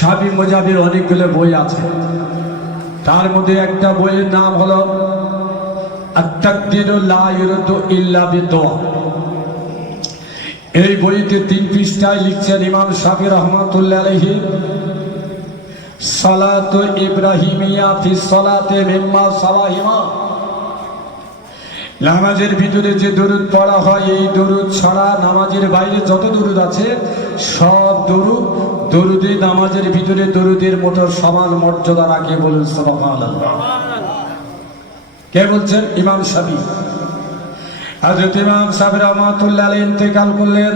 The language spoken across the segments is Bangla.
সাবি মজাবির অনেকগুলো বই আছে। তার মধ্যে একটা বইয়ের নাম হলো এই বইতে তিন পৃষ্ঠায় লিখছেন ইমাম শাফি রহমতুল্লাহ আলহি সালাত ইব্রাহিমিয়া ফি সালাতে মিম্মা সালাহিমা। নামাজের ভিতরে যে দরুদ পড়া হয়, এই দরুদ ছাড়া নামাজের বাইরে যত দরুদ আছে, সব দরুদ দরুদে নামাজের ভিতরে দরুদের মতো সমান মর্যাদা রাখে বলুন সুবহানাল্লাহ। কে বলছেন? ইমাম সাবি। হযরত ইমাম সাহেব রহমাতুল্লাহ ইন্তেকাল করলেন।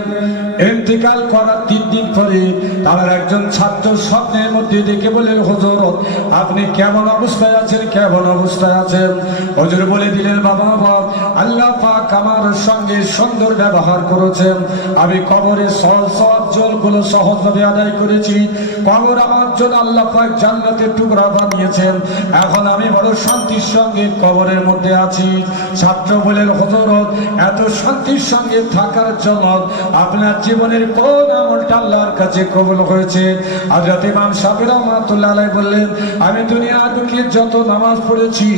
ইন্তেকাল করার তিন দিন পরে তার একজন ছাত্র স্বপ্নের মধ্যে দেখে বললেন, হুজুর, আপনি কেমন অবস্থায় আছেন? কেমন অবস্থায় আছেন? হুজুর বলে দিলেন, বাবা বাবা, আল্লাহ পাক আমার সঙ্গে সুন্দর ব্যবহার করেছেন। আমি কবরে সহজ সহজ জলগুলো সহজভাবে আদায় করেছি। কবর আমার জন্য আল্লাহ পাক জান্নাতের টুকরা বানিয়েছেন। এখন আমি বড় শান্তির সঙ্গে কবরের মধ্যে আছি। ছাত্র বলেন হজরত এত শান্তির সঙ্গে থাকার জন্য আপনার জীবনের কোন আমলটা আল্লাহর কাছে কবুল হয়েছে? হযরত ইমাম সাবির রহমাতুল্লাহ বললেন, আমি দুনিয়া দুঃখে যত নামাজ পড়েছি,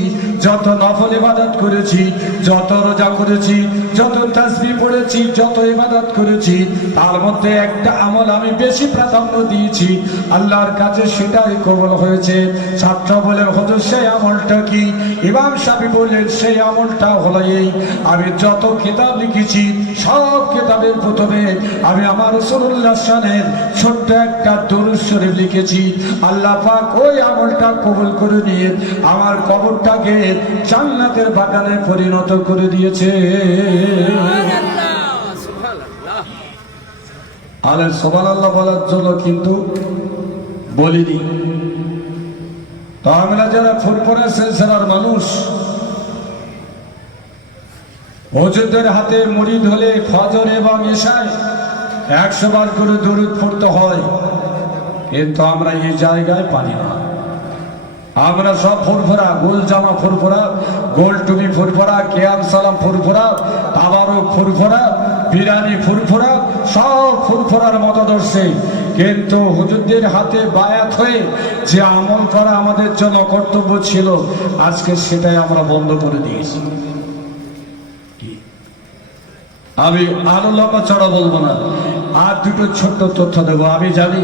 যত নফল ইবাদত করেছি, যত রোজা করেছি, যত তাসবিহ পড়েছি, যত ইবাদত করেছি, তার মধ্যে একটা আমল আমি বেশি প্রাধান্য দিয়েছি। আল্লাহর কাছে সেটাই কবল হয়েছে। ছাত্র বলেন হজর, সেই আমলটা কি? ইমাম সাহেব বললেন, সেই আমলটা হলো এই, আমি যত কিতাব লিখেছি সব কিতাবের প্রথমে আমি আমার রসুল্লাহ শানের ছোট্ট একটা দরুদ শরীফ লিখেছি। আল্লাহ পাক ওই আমলটা কবুল করে নিয়ে আমার কবরটাকে জান্নাতের বাগানে পরিণত করে দিয়েছে। আলের সোবান আল্লাহ বলার জন্য কিন্তু বলিনি। তো আমরা যারা ফুরফুরা সিলসিলার মানুষ হজুরদের হাতে মুড়িদ হলে ফজর এবং এশায় একশো বার করে দরুদ পড়তে হয়। কিন্তু আমরা এই জায়গায় পারি না। আমরা সব ফুরফুরা গোল জামা ফুরফুরা গোল টুপি ফুরফুরা, কেয়াম সালাম ফুরফুরা, তাবারক ফুরফুরা বিরানি ফুরফুরা, সব ফুরফুরার মতদর্শে। কিন্তু হুজুরদের হাতে বায়াত হয়ে যে আমল করা আমাদের জন্য কর্তব্য ছিল, আজকে সেটাই আমরা বন্ধ করে দিয়েছি। আমি আরও লম্বা চড়া বলব না। আর দুটো ছোট্ট তথ্য দেবো। আমি জানি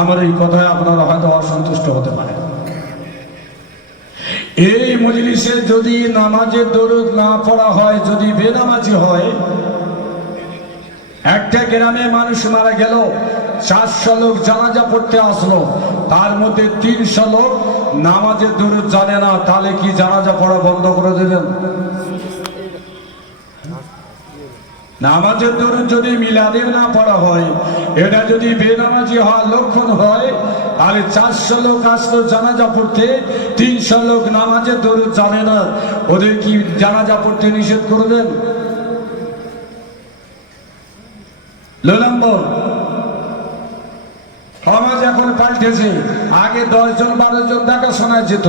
আমার এই কথায় আপনারা হয়তো অসন্তুষ্ট হতে পারে এই মজলিসে যদি নামাজের দরুদ না পড়া হয়, যদি বেনামাজি হয়, একটা গ্রামে মানুষ মারা গেল, চারশো লোক জানাজা পড়তে আসলো, তার মধ্যে তিনশো লোক নামাজের দরুদ জানে না, তাহলে কি জানাজা পড়া বন্ধ করে দেবেন নামাজের দরুন যদি মিলাদের না পড়া হয়, এটা যদি বেনামাজি হওয়ার লক্ষণ হয়, তাহলে চারশো লোক আসলো জানাজা পড়তে, তিনশো লোক নামাজের দরুন জানে না। ওদের কি জানাজা পড়তে নিষেধ করবেন নম্বর সমাজ এখন পাল্টেছে। আগে দশ জন, বারো জন দেখাশোনায় যেত,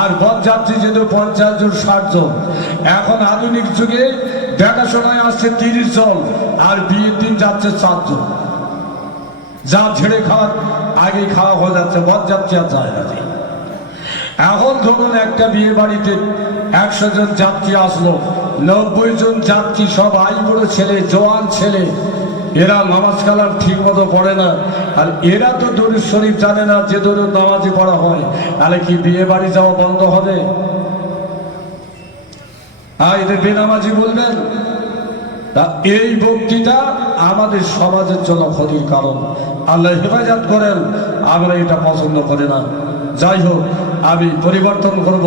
আর পথযাত্রী যেত পঞ্চাশ জন, ষাট জন। এখন আধুনিক যুগে দেখাশোনায় আসছে তিরিশ জন, আর বিয়ের দিন যাচ্ছে চারজন যা ছেড়ে খাওয়ার আগে খাওয়া হয়ে যাচ্ছে পথযাত্রী আর যায় না। এখন ধরুন একটা বিয়ে বাড়িতে একশো জন যাত্রী আসলো, নব্বই জন যাত্রী সব আইবুড়ো ছেলে, জোয়ান ছেলে। এরা নামাজ কালাম ঠিক মতো পড়ে না, আর এরা তো দরুদ শরীফ জানে না যে দরুদ নামাজে পড়া হয়। তাহলে কি বিয়ে বাড়ি যাওয়া বন্ধ হবে? আর এটা বেনামাজি বলবেন। তা এই বক্তৃতা আমাদের সমাজের জন্য ক্ষতির কারণ। আল্লাহ হেফাজত করেন, আমরা এটা পছন্দ করি না। যাই হোক, আমি পরিবর্তন করব।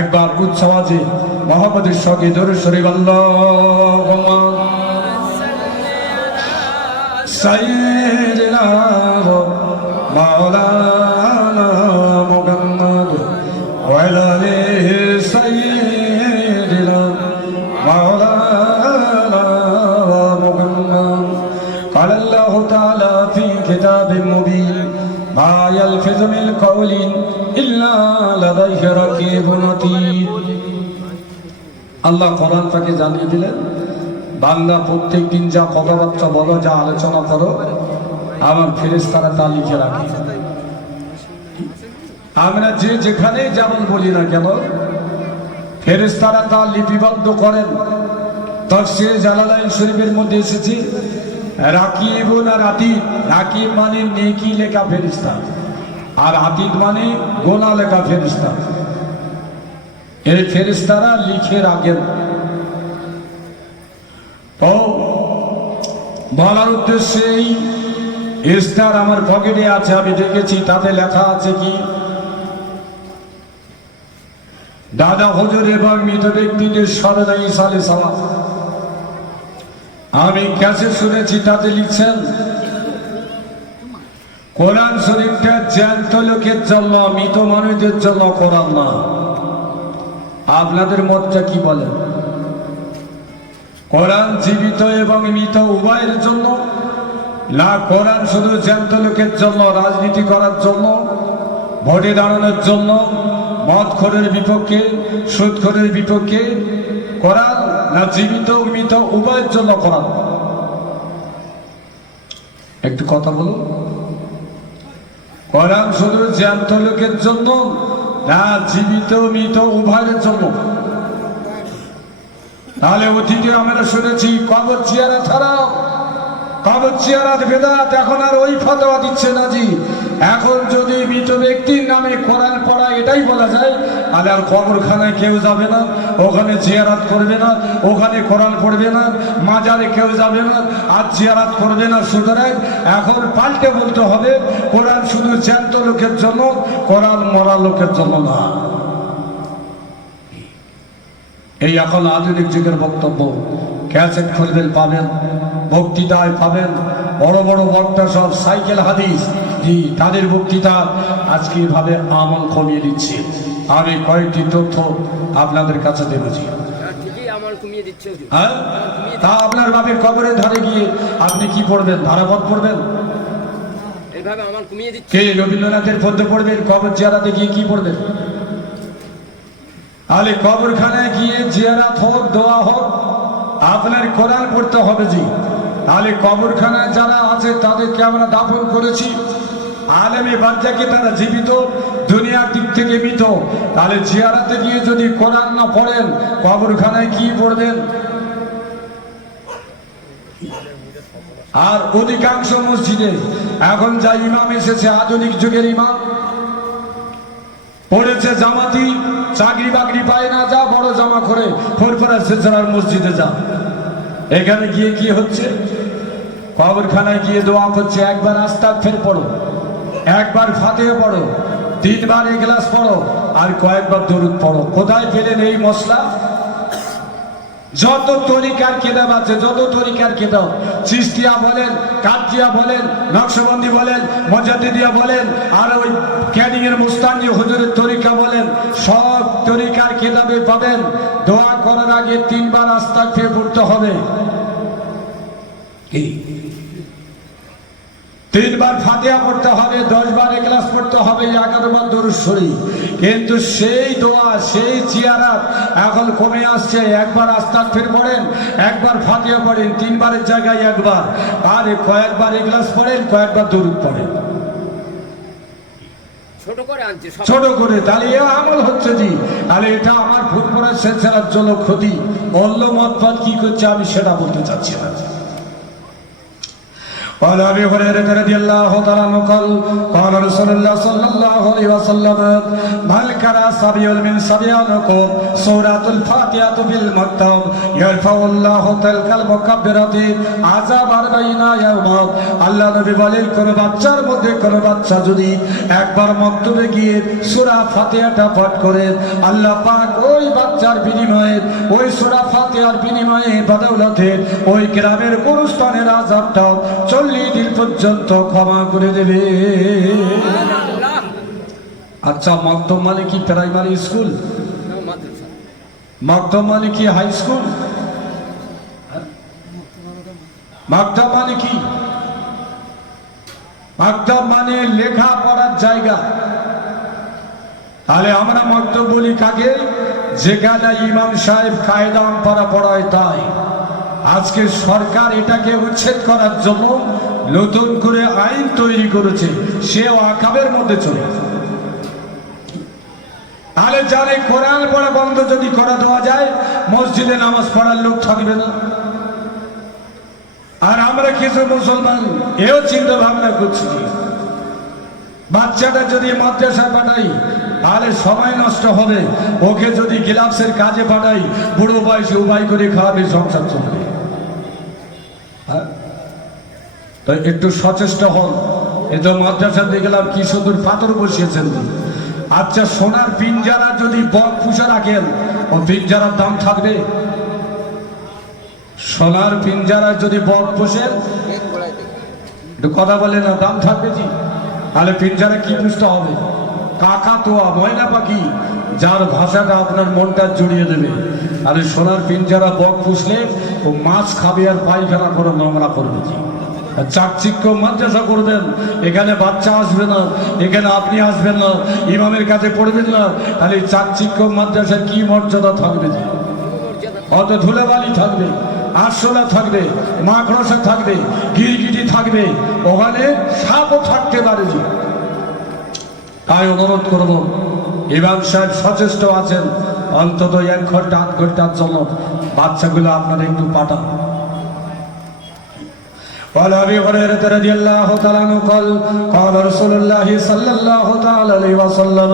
একবার উৎসবাজি মোহাম্মদের সঙ্গে জরুর শরীফ আল্লাহ আল্লাহ কোরআন তাকে জানিয়ে দিলেন বাংলা প্রত্যেক দিন যা কথাবার্তা বলো, যা আলোচনা করো, আমার ফেরেস্তারা তা লিখে রাখে। আমরা যে যেখানে যেমন বলি না কেন ফেরেস্তারা তা লিপিবদ্ধ করেন। তফসিরে জালালাইন শরীফের মধ্যে এসেছে রাকিবুন আর আতিদ রাকিব মানে নেকি লেখা ফেরিস্তা আর আতিদ মানে গোনা লেখা ফেরিস্তা এই ফেরিস্তারা লিখে রাখেন। তো, বলার উদ্দেশ্যে এই স্টার আমার পকেটে আছে, আমি দেখেছি, তাতে লেখা আছে কি? দাদা হজুর এবং মৃত ব্যক্তিদের স্মরণে সালে সালাম আমি ক্যাসে শুনেছি, তাতে লিখছেন, কোরআন শরীফটা জ্যান্ত লোকের জন্য, মৃত মানুষদের জন্য কোরআন না। আপনাদের মতটা কি বলেন? কোরআন জীবিত এবং মৃত উভয়ের জন্য, না কোরআন শুধু জ্যান্ত লোকের জন্য, রাজনীতি করার জন্য, ভোটে দাঁড়ানোর জন্য, মদখোরের বিপক্ষে, সুদখোরের বিপক্ষে, কোরআন না জীবিত, মৃত উভয়ের জন্য কোরআন? একটু কথা বলুন। কোরআন শুধু জ্যান্ত লোকের জন্য না, জীবিত, মৃত, উভয়ের জন্য। তাহলে অতীতে আমরা শুনেছি, কবর চিয়ারা ছাড়াও কবর চেয়ারা বেদাত, এখন আর ওই ফতোয়া দিচ্ছে না জি এখন যদি মৃত ব্যক্তির নামে কোরআন পড়া, এটাই বলা যায় তাহলে আর কবরখানায় কেউ যাবে না, ওখানে জিয়ারাত করবে না, ওখানে কোরআন পড়বে না, মাজারে কেউ যাবে না, আর জিয়ারাত করবে না। সুতরাং এখন পাল্টে বলতে হবে, কোরআন শুধু জ্যান্ত লোকের জন্য, কোরআন মরা লোকের জন্য না। এই এখন আধুনিক যুগের বক্তব্য, ক্যাসেট খুলবেন, পাবেন, বক্তৃতায় পাবেন, বড় বড় বক্তা সব সাইকেল হাদিস তাদের বক্তৃতা আজকে এভাবে আমল কমিয়ে দিচ্ছে। আমি কয়েকটি তথ্য আপনাদের কাছে দেবছি হ্যাঁ। হ্যাঁ? তা আপনার বাপের কবরের ধারে গিয়ে আপনি কি পড়বেন? ধারাপথ পড়বেন? আমার কে রবীন্দ্রনাথের পদ্য পড়বেন? কবর জিয়ারাতে গিয়ে কি পড়বেন? তাহলে কবরখানায় গিয়ে জিয়ারাত হোক দোয়া হোক আপনার কোরআন পড়তে হবে জি। তাহলে কবরখানায় যারা আছে তাদেরকে আমরা দাফন করেছি। আলেমে বাচ্চাকে তারা জীবিত। দুনিয়ার দিক থেকে মৃত, তাহলে জিয়ারাতে গিয়ে যদি কোরআন না পড়েন, কবরখানায় কি পড়বেন? আর অধিকাংশ মসজিদে, এখন যা ইমাম এসেছে, আধুনিক যুগের ইমাম, পড়েছে জামাতি, চাকরি বাকরি পায় না, যা বড় জামা করে ফোরফোরা সেচারার মসজিদে যা। এখানে গিয়ে কি হচ্ছে? কবরখানায় গিয়ে দোয়া করছে, একবার আস্তাক ফের পড়ো, একবার ফাতে পড়ো তিনবার এগলাস পড়ো, আর কয়েকবার দরুদ পড়ো। কোথায় পেলেন এই মশলা? যত তরিকার কেতাব আছে, যত তরিকার কেতাব, চিস্তিয়া বলেন কাজিয়া বলেন, নকশবন্দি বলেন মজাদিদিয়া বলেন, আর ওই ক্যানিং এর মুস্তানি হুজুরের তরিকা বলেন, সব তরিকার কেতাবে পাবেন। দোয়া করার আগে তিনবার আস্তা খেয়ে পড়তে হবে? তিনবার ফাতিহা পড়তে হবে দশ বার এক্লাস পড়তে হবে এগারো বার দরুদ শরীফ। কিন্তু সেই দোয়া সেই চিয়ারাত এখন কমে আসছে। একবার আস্তাক ফির পড়েন একবার ফাতিহা পড়েন তিনবারের জায়গায় একবার। আর কয়েকবার এক্লাস পড়েন কয়েকবার দরুদ পড়েন। ছোট করে তাহলে এ আমল হচ্ছে জি। তাহলে এটা আমার ফুটবলের সেলসেলার জন্য ক্ষতি। অন্য মতপাত কি করছে আমি সেটা বলতে চাচ্ছি না। قال ابي هريره رضي الله تعالى عنه قال قال رسول الله صلى الله عليه وسلم بل كرى سبي من سبيانكم سوره الفاتحه بالمكتب يرفع الله تلك المكبرات عذاب 40 يوما আল্লাহ নবী বলেন কোন বাচ্চার মধ্যে কোন বাচ্চা যদি একবার মক্তবে গিয়ে সূরা ফাতিহাটা পাঠ করে আল্লাহ পাক ওই বাচ্চার বিনিময়ে ওই সূরা ফাতিহার বিনিময়ে বদৌলতে ওই গ্রামের গুরুস্থানের আযাবটাও চল্লিশ দিন পর্যন্ত ক্ষমা করে দেবে। আচ্ছা মক্তব মানে কি প্রাইমারি স্কুল? মক্তব মানে কি হাই স্কুল? মাকতাব মানে কি? মাকতাব মানে লেখা পড়ার জায়গা। তাহলে আমরা মক্তব বলি কাকে? যেখানে ইমাম সাহেব কায়দাম পড়া পড়ায় তাই। আজকে সরকার এটাকে উচ্ছেদ করার জন্য নতুন করে আইন তৈরি করেছে। সেও আকাবের মধ্যে চলে। তাহলে জানে কোরআন পড়া বন্ধ যদি করা দেওয়া যায়, মসজিদে নামাজ পড়ার লোক থাকবে না। আর আমরা কিছু মুসলমান, এও চিন্তা ভাবনা করছি। বাচ্চাটা যদি মাদ্রাসা পাঠাই, তাহলে সময় নষ্ট হবে। ওকে যদি গিলাপসের কাজে পাঠাই, বুড়ো বয়সে উপায় করে খাওয়াবে, সংসার চলবে। হ্যাঁ? তো একটু সচেষ্ট হন। এ তো মাদ্রাসাতে গেলাম কি সুন্দর পাথর বসিয়েছেন। আচ্ছা সোনার পিঞ্জারা যদি বক পুষে রাখেন, ও পিঞ্জারার দাম থাকবে? সোনার পিঞ্জারা যদি বক পোষেন, একটু কথা বলে না, দাম থাকবে কি? তাহলে পিঞ্জারা কি পুষতে হবে? কাকা তোয়া ময়না পাখি, যার ভাষাটা আপনার মনটা জড়িয়ে দেবে। আরে সোনার পিঞ্জারা বক পুষলে ও মাছ খাবে আর পায়খানা করে নোংরা করবে চাকচিক্য মাদ্রাসা করবেন, এখানে বাচ্চা আসবে না, এখানে আপনি আসবেন না, ইমামের কাছে পড়বেন না তাহলে চাকচিক্য মাদ্রাসার কি মর্যাদা থাকবে অত ধুলাবালি থাকবে, আরশোলা থাকবে, মাকড়সা থাকবে, গিরগিটি থাকবে, ওখানে সাপও থাকতে পারে তাই অনুরোধ করব ইমাম সাহেব সচেষ্ট আছেন অন্তত এক ঘন্টা আধ ঘন্টার জন্য বাচ্চাগুলো আপনারা একটু পাঠান وعن ابي هريره رضي الله تعالى عنه قال قال رسول الله صلى الله تعالى عليه وسلم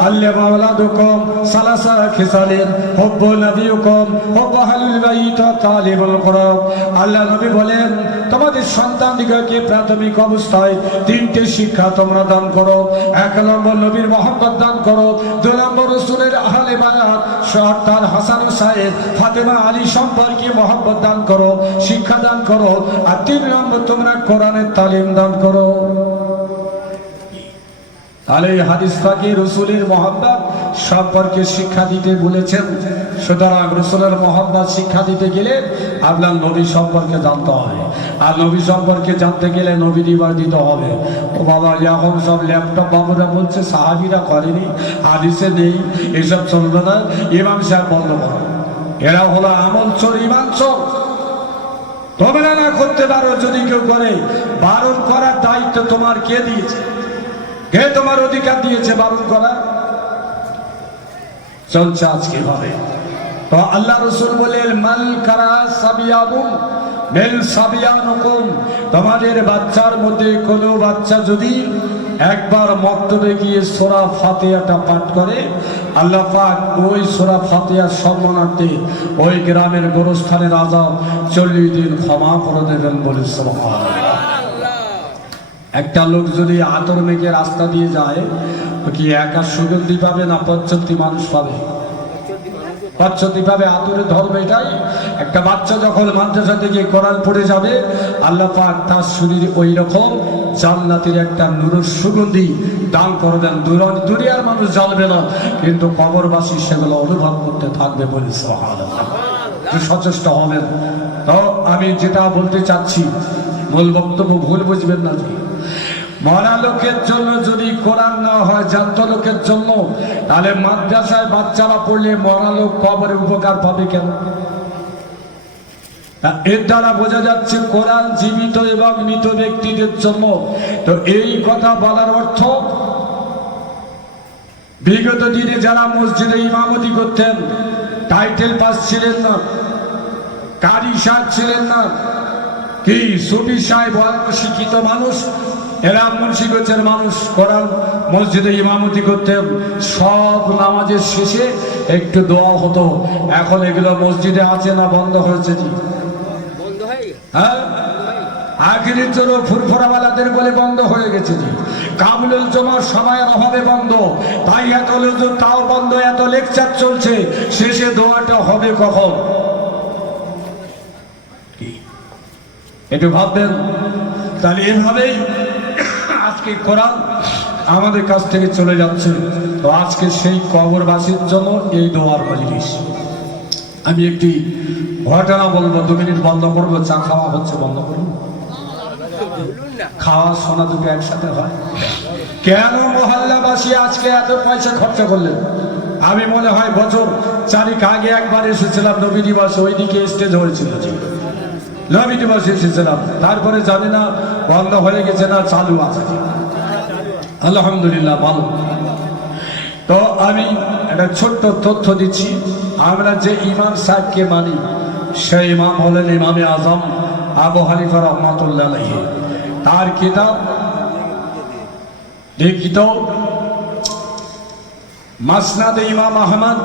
علم اولادكم ثلاث خصال حب نبيكم حب اهل البيت طالب القران আল্লাহ নবী বলেন তোমাদের সন্তানদিগকে প্রাথমিক অবস্থায় তিনটে শিক্ষা তোমরা দান করো। এক নম্বর নবীর মোহাম্মদ দান করো। দুই নম্বর রসুলের আহলে বায়াত সর্দার হাসান সাহেব ফাতেমা আলী সম্পর্কে মোহাম্মদ দান করো, শিক্ষা দান করো। আর তিন নম্বর তোমরা কোরআনের তালিম দান করো। তাহলে এই হাদিস পাকে রসুলের মোহাম্মদ সম্পর্কে শিক্ষা দিতে বলেছেন। সুতরাং রসুলের মোহাম্মদ শিক্ষা দিতে গেলে আপনার নবী সম্পর্কে জানতে হবে। আর নবী সম্পর্কে জানতে গেলে নবী দিবার দিতে হবে। ও বাবা এখন সব ল্যাপটপ বাবুরা বলছে, সাহাবিরা করেনি, হাদিসে নেই, এসব চলবে না, ইমাম সাহেব বন্ধ করো। এরা হলো আমল চোর ইমান চোর। তোমরা না করতে পারো, যদি কেউ করে, বারণ করার দায়িত্ব তোমার কে দিয়েছে? কে তোমার অধিকার দিয়েছে বারণ করা চলছে আজকে ভাবে তো আল্লাহ রসুল বলেন, মাল কারা সাবিয়াবুম? মেল সাবিয়ানুকুম। তোমাদের বাচ্চার মধ্যে কোনো বাচ্চা যদি একবার মক্তবে গিয়ে সোরা ফাতেহাটা পাঠ করে, আল্লাহ পাক ওই সোরা ফাতেহার সম্মানার্থে ওই গ্রামের গোরস্থানের আজাব চল্লিশ দিন ক্ষমা করে দেবেন বলে একটা লোক যদি আতর মেঘে রাস্তা দিয়ে যায় কি একা সুগন্ধি পাবে না পঞ্চন্তি মানুষ পাবে? পঞ্চন্তি পাবে আতরের ধর্ম এটাই। একটা বাচ্চা যখন মাদ্রাসা থেকে কোরআন পড়ে যাবে, আল্লাহ পাক তার শরীর ওই রকম জান্নাতের একটা নুরুর সুগন্ধি দান করবেন দুর- দুনিয়ার মানুষ জানবে না, কিন্তু কবরবাসী সেগুলো অনুভব করতে থাকবে বলে সচেষ্ট হবেন। তো আমি যেটা বলতে চাচ্ছি, মূল বক্তব্য ভুল বুঝবেন না যে মরা লোকের জন্য যদি কোরআন না হয় জান্ত লোকের জন্য, তাহলে মাদ্রাসায় বাচ্চারা পড়লে মরা লোক কবরে উপকার পাবে কেন? এর দ্বারা বোঝা যাচ্ছে কোরআন জীবিত এবং মৃত ব্যক্তিদের জন্য। তো এই কথা বলার অর্থ, বিগত দিনে যারা মসজিদে ইমামতি করতেন, টাইটেল পাস ছিলেন না, কারি সাহেব ছিলেন না, কি সুবি সাহেব শিক্ষিত মানুষ এরা মুন্সিগঞ্জের মানুষ কোরআন মসজিদে ইমামতি করতেন সব নামাজের শেষে একটু দোয়া হতো। এখন এগুলো মসজিদে আছে না বন্ধ হয়েছে জি? বন্ধ হ্যাঁ আখিরের জন্য ফুরফুরাওয়ালাদের বলে বন্ধ হয়ে গেছে জি। কাবুলের জমার সময়ের অভাবে বন্ধ। তাই এত তাও বন্ধ এত লেকচার চলছে। শেষে দোয়াটা হবে কখন? একটু ভাববেন? তাহলে এভাবেই আজকে কোরআন আমাদের কাছ থেকে চলে যাচ্ছে। তো আজকে সেই কবরবাসীর জন্য এই দোয়ার মজলিস। আমি একটি ঘটনা বলব। দু মিনিট বন্ধ করব, চা খাওয়া হচ্ছে, বন্ধ করব। খাওয়া শোনা দুটো একসাথে হয়। কেন মহল্লাবাসী আজকে এত পয়সা খরচা করলেন? আমি মনে হয় বছর চারিক আগে একবার এসেছিলাম নবী দিবস, ওইদিকে স্টেজ হয়েছিল। নবী দিবস এসেছিলাম তারপরে জানি না, বন্ধ হয়ে গেছে না, চালু আছে। আলহামদুলিল্লাহ, ভালো। তো আমি একটা ছোট্ট তথ্য দিচ্ছি। আমরা যে ইমাম সাহেবকে মানি, সেই ইমাম হলেন ইমামে আজম আবু হানিফা রহমাতুল্লাহ তার কিতাব লিখিত মাসনাদ ইমাম আহমদ।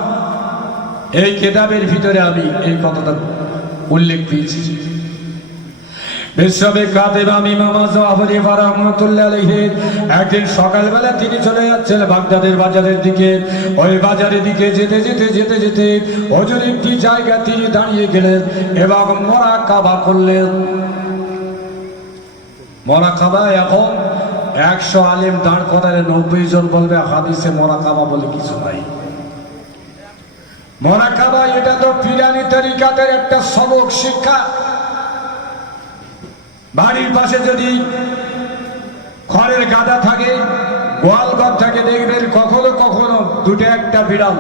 এই কিতাবের ভিতরে আমি এই কথাটা উল্লেখ পেয়েছি। বিশ্ববিখ্যাত ইমাম ইমাম আজম আবু হানিফা রাহমাতুল্লাহ আলাইহি। একদিন সকালবেলা তিনি চলে যাচ্ছেন বাগদাদের বাজারের দিকে। ওই বাজারের দিকে যেতে যেতে যেতে যেতে ওজন একটি জায়গা তিনি দাঁড়িয়ে গেলেন এবং মরা কাবা করলেন মরা কাবা এখন একশো আলিম দাঁড় করালে নব্বই জন বলবে, হাদিসে মরা কাবা বলে কিছু নাই। মরা কাবা এটা তো পিরানি তরিকাতের একটা সবক শিক্ষা। বাড়ির পাশে যদি খড়ের গাদা থাকে, গোয়ালঘর থাকে, দেখবেন কখনো কখনো দুটো একটা বিড়াল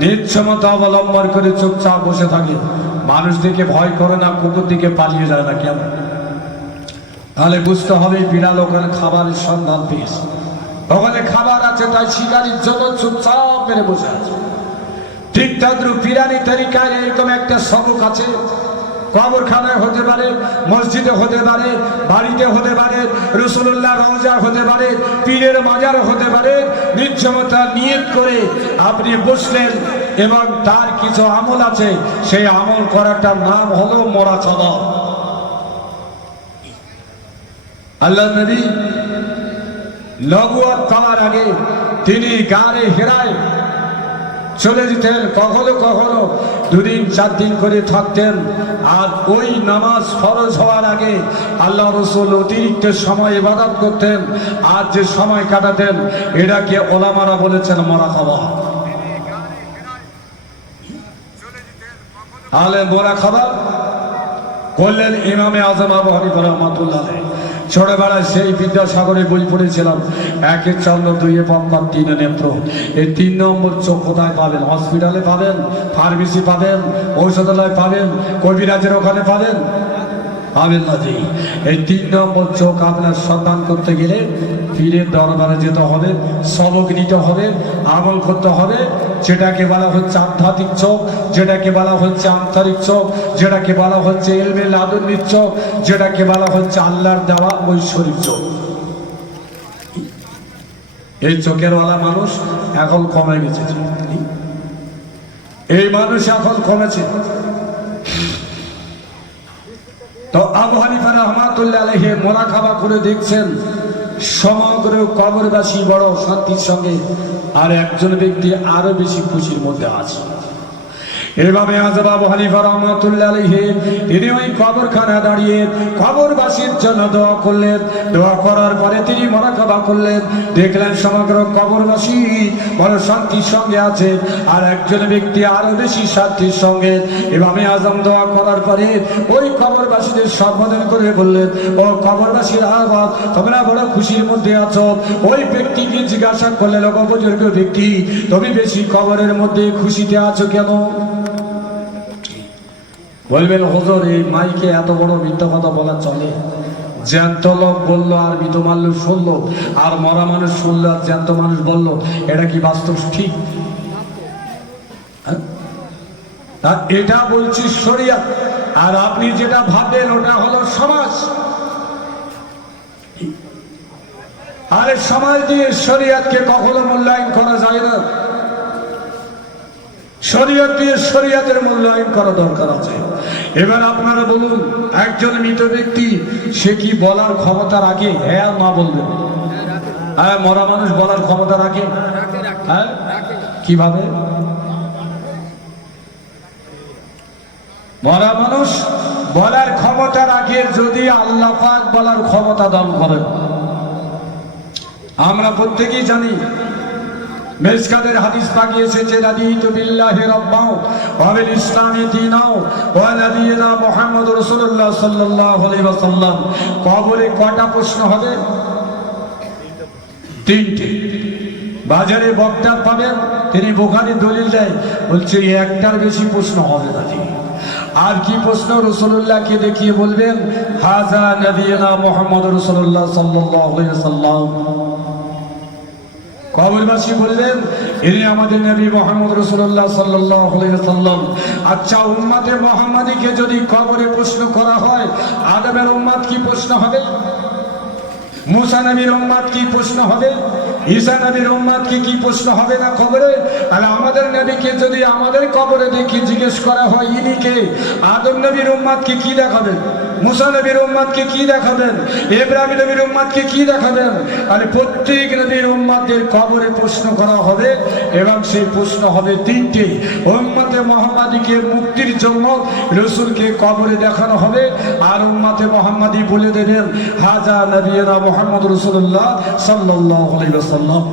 নিচ্ছমতা অবলম্বন করে চুপচাপ বসে থাকে। মানুষ দিকে ভয় করে না, কুকুর দিকে পালিয়ে যায় না কেন? তাহলে বুঝতে হবে বিড়াল ওখানে খাবারের সন্ধান পেয়েছে। ওখানে খাবার আছে, তাই শিকারির জন্য চুপচাপ মেরে বসে আছে। ঠিক তদ্রুপ পিরানি তরিকায় এরকম একটা সবক আছে কবরখানায় হতে পারে, মসজিদে হতে পারে, বাড়িতে হতে পারে রসুল্লাহ রওজা হতে পারে, পীরের মাজার হতে পারে নির্জমতা নিয়ত করে আপনি বসলেন এবং তার কিছু আমল আছে, সেই আমল করাটার নাম হলো মরা ছদা। আল্লাহ নবী নবুয়াত পাওয়ার আগে তিনি গাড়ে হেরায় চলে যেতেন কখনো কখনো, দুদিন চার দিন করে থাকতেন। আর ওই নামাজ ফরজ হওয়ার আগে আল্লাহ রসুল অতিরিক্ত সময় ইবাদত করতেন। আর যে সময় কাটাতেন, এটাকে ওলামারা বলেছেন মরা খাওয়া। আলে মরা খাবার করলেন ইমামে আজম আবু হানিফা রহমাতুল্লাহ। ছোটবেলায় সেই বিদ্যাসাগরে বই পড়েছিলাম। একের চন্দ্র দুইয়ে পম্পা তিনে নেত্র। এই তিন নম্বর চোখ কোথায় পাবেন? হসপিটালে পাবেন? ফার্মেসি পাবেন? ঔষধালয় পাবেন? কবিরাজের ওখানে পাবেন? পাবেন না এই তিন নম্বর চোখ আপনার সন্ধান করতে গেলে পীরের দরবারে যেতে হবে সবক নিতে হবে, আমল করতে হবে, যেটাকে বলা হচ্ছে আধ্যাত্মিক চোখ, যেটাকে বলা হচ্ছে আন্তরিক চোখ, যেটাকে বলা হচ্ছে এলমেল আদন্নিক চোখ, যেটাকে বলা হচ্ছে আল্লাহর দেওয়া ঐশ্বরিক চোখ। এই চোখের ওয়ালা মানুষ এখন কমে গেছে। এই মানুষ এখন কমেছে। তো আবু হানিফা রহমাতুল্লাহ আলাইহি মোরাকাবা করে দেখছেন সমগ্র কবরবাসী বড় শান্তির সঙ্গে আর একজন ব্যক্তি আরও বেশি খুশির মধ্যে আছে। এভাবে আজব আবু হানিফা রহমাতুল্লাহ আলাইহি, তিনি ওই কবরখানা দাঁড়িয়ে কবরবাসীর জন্য দোয়া করলেন। দোয়া করার পরে তিনি মোরাকাবা করলেন। দেখলেন সমগ্র কবরবাসী বড় শান্তির সঙ্গে আছে, আর একজন ব্যক্তি আরও বেশি শান্তির সঙ্গে। এভাবে আজম দোয়া করার পরে ওই কবরবাসীদের সম্বোধন করে বললেন, ও কবরবাসীর আহ্বাদ তোমরা বড় খুশির মধ্যে আছো। ওই ব্যক্তিকে জিজ্ঞাসা করলেন, ও বুজুর্গ ব্যক্তি, তুমি বেশি কবরের মধ্যে খুশিতে আছো কেন? বলবেন, হজর, এই মাইকে এত বড় মিথ্যা কথা বলা চলে। জ্যান্ত লোক বলল, আর মৃত মানুষ শুনলো, আর মরা মানুষ শুনলো, আর জ্যান্ত মানুষ বলল, এটা কি বাস্তব ঠিক? হ্যাঁ? এটা বলছি শরিয়া আর আপনি যেটা ভাবেন ওটা হলো সমাজ। আরে সমাজ দিয়ে শরিয়াতকে কখনো মূল্যায়ন করা যায় না। শরীয়ত দিয়ে শরীয়তের মূল্যায়ন করা দরকার আছে। এবার আপনারা বলুন, একজন মৃত ব্যক্তি, সে কি বলার ক্ষমতা রাখে? হ্যাঁ না বলবেন হ্যাঁ মরা মানুষ বলার ক্ষমতা রাখে? হ্যাঁ? কীভাবে? মরা মানুষ বলার ক্ষমতা রাখে যদি আল্লাহ পাক বলার ক্ষমতা দান করেন। আমরা প্রত্যেকেই জানি মেসকাদের হাদিস পাকি এসেছে রাদিতু বিল্লাহি রাব্বাও ওয়া বিল ইসলামি দীনাও, ওয়া নবিয়িনা মুহাম্মদ রাসূলুল্লাহ সাল্লাল্লাহু আলাইহি ওয়াসাল্লাম। কবরে কটা প্রশ্ন হবে? তিনটে। বাজারে বক্তা পাবেন, তিনি বোখারি দলিল দেয়, বলছে, একটার বেশি প্রশ্ন হবে না জি। আর কি প্রশ্ন? রসুল্লাহকে দেখিয়ে বলবেন হাজা নবীনা মোহাম্মদ রসুল্লাহ সাল্লাহ সাল্লাম কবরবাসী বললেন ইনি আমাদের নবী মোহাম্মদ রসুল্লাহ সাল্লাহ সাল্লাম আচ্ছা উম্মাতে মোহাম্মদীকে যদি কবরে প্রশ্ন করা হয়, আদমের উম্মাদ কি প্রশ্ন হবে? মুসা নবীর উম্মাদ কি প্রশ্ন হবে? ঈসা নবীর উম্মাদ কি প্রশ্ন হবে না কবরে? তাহলে আমাদের নবীকে যদি আমাদের কবরে দেখি জিজ্ঞেস করা হয়, ইনিকে, আদম নবীর উম্মাদকে কি দেখাবেন? মুসা নবীর উম্মাদকে কি দেখাবেন? ইব্রাহিম নবীর উম্মাদকে কি দেখাবেন? তাহলে প্রত্যেক নবীর উম্মাদের কবরে প্রশ্ন করা হবে এবং সেই প্রশ্ন হবে তিনটে। উম্মতে মোহাম্মদীকে মুক্তির জন্য রসুলকে কবরে দেখানো হবে আর উম্মতে মোহাম্মদী বলে দেবেন, হাজা নবীরা মোহাম্মদ রসুল্লাহ সাল্লাহ আলাইহি ওয়াসাল্লাম।